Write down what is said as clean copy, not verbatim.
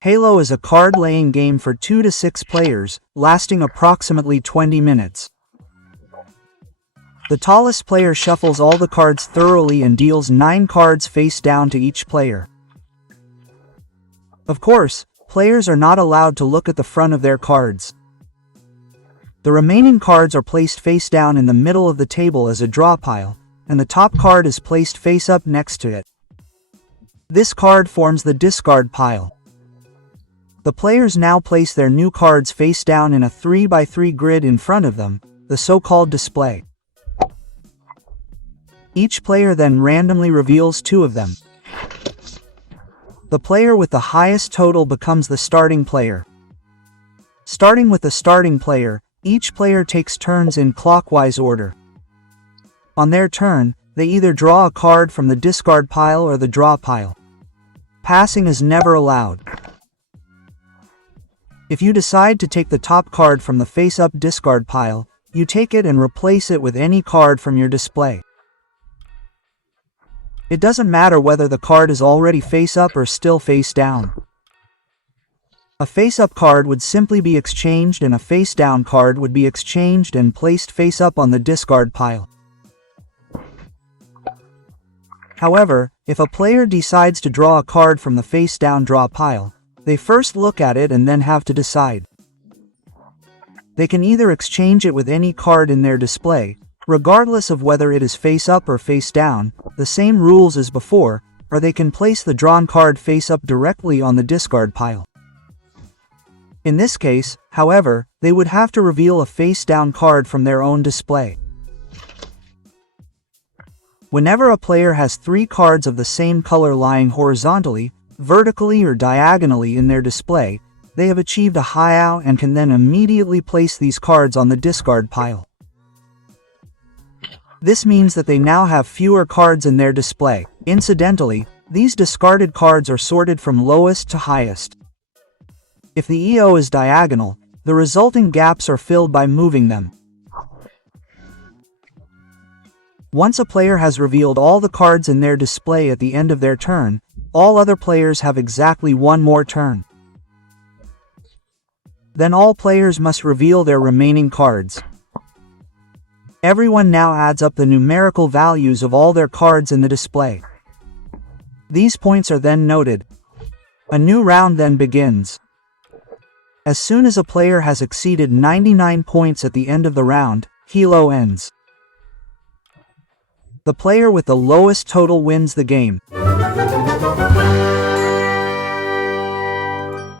HILO is a card-laying game for 2 to 6 players, lasting approximately 20 minutes. The tallest player shuffles all the cards thoroughly and deals 9 cards face down to each player. Of course, players are not allowed to look at the front of their cards. The remaining cards are placed face down in the middle of the table as a draw pile, and the top card is placed face up next to it. This card forms the discard pile. The players now place their new cards face down in a 3x3 grid in front of them, the so-called display. Each player then randomly reveals 2 of them. The player with the highest total becomes the starting player. Starting with the starting player, each player takes turns in clockwise order. On their turn, they either draw a card from the discard pile or the draw pile. Passing is never allowed. If you decide to take the top card from the face-up discard pile, you take it and replace it with any card from your display. It doesn't matter whether the card is already face-up or still face down. A face-up card would simply be exchanged and a face-down card would be exchanged and placed face-up on the discard pile. However, if a player decides to draw a card from the face-down draw pile, they first look at it and then have to decide. They can either exchange it with any card in their display, regardless of whether it is face up or face down, the same rules as before, or they can place the drawn card face up directly on the discard pile. In this case, however, they would have to reveal a face down card from their own display. Whenever a player has 3 cards of the same color lying horizontally, vertically or diagonally in their display, they have achieved a HILO and can then immediately place these cards on the discard pile. This means that they now have fewer cards in their display. Incidentally, these discarded cards are sorted from lowest to highest. If the EO is diagonal, the resulting gaps are filled by moving them. Once a player has revealed all the cards in their display at the end of their turn, all other players have exactly 1 more turn. Then all players must reveal their remaining cards. Everyone now adds up the numerical values of all their cards in the display. These points are then noted. A new round then begins. As soon as a player has exceeded 99 points at the end of the round, HILO ends. The player with the lowest total wins the game.